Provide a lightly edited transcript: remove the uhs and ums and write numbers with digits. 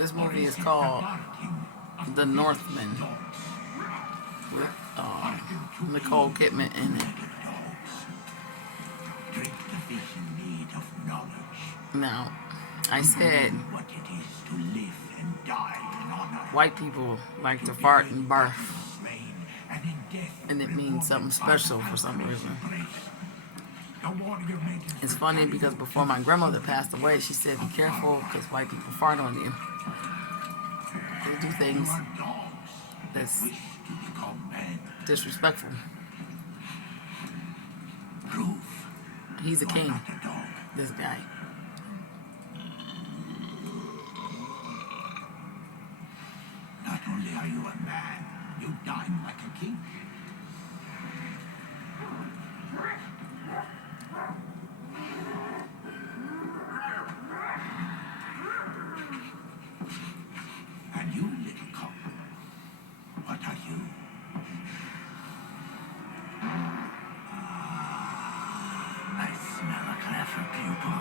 This movie is called The Northman with Nicole Kidman in it. Now, I said white people like to fart and barf, and it means something special for some reason. It's funny because before my grandmother passed away, she said, "Be careful because white people fart on you. They do things that's disrespectful." He's a king, this guy. Not only are you a man, you dine like a king. And you, little cock, what are you? I smell a clever pupil.